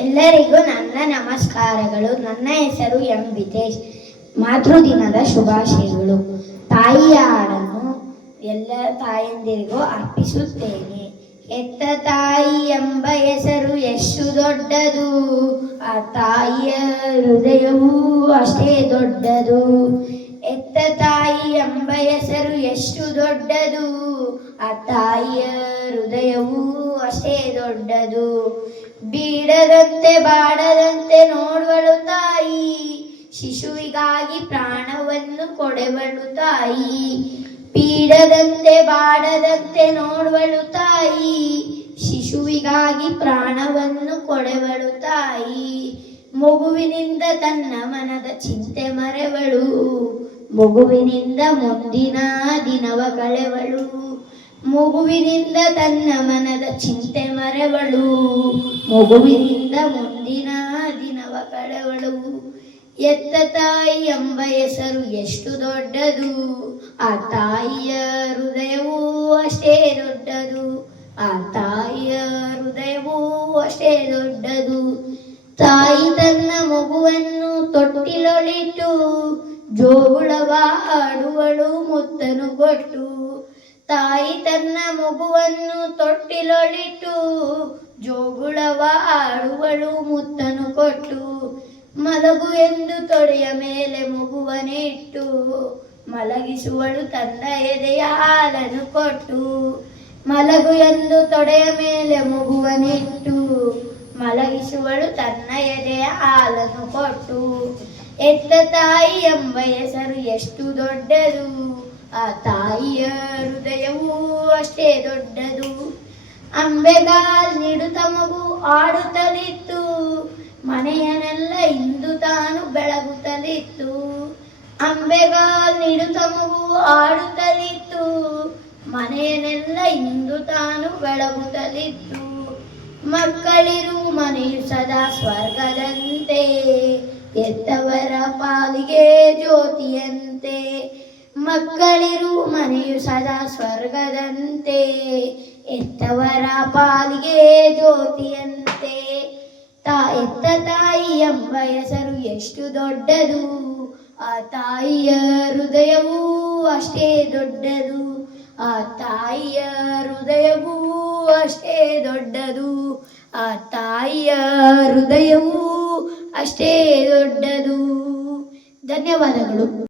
ಎಲ್ಲರಿಗೂ ನನ್ನ ನಮಸ್ಕಾರಗಳು. ನನ್ನ ಹೆಸರು ಎಂ ವಿತೇಶ್. ಮಾತೃದಿನದ ಶುಭಾಶಯಗಳು. ತಾಯಿಯ ಹಾಡನ್ನು ಎಲ್ಲ ತಾಯಂದಿರಿಗೂ ಅರ್ಪಿಸುತ್ತೇನೆ. ಹೆತ್ತ ತಾಯಿ ಎಂಬ ಹೆಸರು ಎಷ್ಟು ದೊಡ್ಡದು, ಆ ತಾಯಿಯ ಹೃದಯವೂ ಅಷ್ಟೇ ದೊಡ್ಡದು. ಹೆತ್ತ ತಾಯಿ ಎಂಬ ಹೆಸರು ಎಷ್ಟು ದೊಡ್ಡದು, ಆ ತಾಯಿಯ ಹೃದಯವೂ ಅಷ್ಟೇ ದೊಡ್ಡದು. ಬೀಡದಂತೆ ಬಾಡದಂತೆ ನೋಡುವಳು ತಾಯಿ, ಶಿಶುವಿಗಾಗಿ ಪ್ರಾಣವನ್ನು ಕೊಡುವಳು ತಾಯಿ. ಬೀಡದಂತೆ ಬಾಡದಂತೆ ನೋಡುವಳು ತಾಯಿ, ಶಿಶುವಿಗಾಗಿ ಪ್ರಾಣವನ್ನು ಕೊಡುವಳು ತಾಯಿ. ಮಗುವಿನಿಂದ ತನ್ನ ಮನದ ಚಿಂತೆ ಮರೆವಳು, ಮಗುವಿನಿಂದ ಮುಂದಿನ ದಿನವ ಕಳೆವಳು. ಮಗುವಿನಿಂದ ತನ್ನ ಮನದ ಚಿಂತೆ ಮರೆವಳು, ಮಗುವಿನಿಂದ ಮುಂದಿನ ದಿನವ ಕಳೆವಳು. ಎತ್ತ ತಾಯಿ ಎಂಬ ಹೆಸರು ಎಷ್ಟು ದೊಡ್ಡದು, ಆ ತಾಯಿಯ ಹೃದಯವೂ ಅಷ್ಟೇ ದೊಡ್ಡದು. ಆ ತಾಯಿಯ ಹೃದಯವೂ ಅಷ್ಟೇ ದೊಡ್ಡದು. ತಾಯಿ ತನ್ನ ಮಗುವನ್ನು ತೊಟ್ಟಿಲೊಳಿಟ್ಟು ಜೋಗುಳವ ಆಡುವಳು ಮುತ್ತನು ಕೊಟ್ಟು. ತಾಯಿ ತನ್ನ ಮಗುವನ್ನು ತೊಟ್ಟಿಲೊಳಿಟ್ಟು ಜೋಗುಳವ ಆಡುವಳು ಮುತ್ತನು ಕೊಟ್ಟು. ಮಲಗು ಎಂದು ತೊಡೆಯ ಮೇಲೆ ಮಗುವನಿಟ್ಟು ಮಲಗಿಸುವಳು ತನ್ನ ಎದೆಯ ಹಾಲನ್ನು ಕೊಟ್ಟು. ಮಲಗು ಎಂದು ತೊಡೆಯ ಮೇಲೆ ಮಗುವನಿಟ್ಟು ಮಲಗಿಸುವಳು ತನ್ನ ಎದೆಯ ಹಾಲನ್ನು ಕೊಟ್ಟು. ಎತ್ತ ತಾಯಿ ಎಂಬ ಹೆಸರು ಎಷ್ಟು ದೊಡ್ಡದು, ಆ ತಾಯಿಯ ಹೃದಯವೂ ಅಷ್ಟೇ ದೊಡ್ಡದು. ಅಂಬೆಗಾಲ್ ನೀಡುತ್ತ ಮಗು ಆಡುತ್ತಲಿತ್ತು, ಮನೆಯನ್ನೆಲ್ಲ ಇಂದು ತಾನು ಬೆಳಗುತ್ತಲಿತ್ತು. ಅಂಬೆಗಾಲ್ ನೀಡುತ್ತ ಮಗು ಆಡುತ್ತಲಿತ್ತು, ಮನೆಯನ್ನೆಲ್ಲ ಇಂದು ತಾನು ಬೆಳಗುತ್ತಲಿತ್ತು. ಮಕ್ಕಳಿರು ಮನೆಯು ಸದಾ ಸ್ವರ್ಗದಂತೆ, ಎತ್ತವರ ಪಾಲಿಗೆ ಜ್ಯೋತಿಯಂತೆ. ಮಕ್ಕಳಿರು ಮನೆಯು ಸದಾ ಸ್ವರ್ಗದಂತೆ, ಎತ್ತವರ ಪಾಲಿಗೆ ಜ್ಯೋತಿಯಂತೆ. ಎತ್ತ ತಾಯಿ ಎಂಬ ಹೆಸರು ಎಷ್ಟು ದೊಡ್ಡದು, ಆ ತಾಯಿಯ ಹೃದಯವೂ ಅಷ್ಟೇ ದೊಡ್ಡದು. ಆ ತಾಯಿಯ ಹೃದಯವೂ ಅಷ್ಟೇ ದೊಡ್ಡದು. ಆ ತಾಯಿಯ ಹೃದಯವೂ ಅಷ್ಟೇ ದೊಡ್ಡದು. ಧನ್ಯವಾದಗಳು.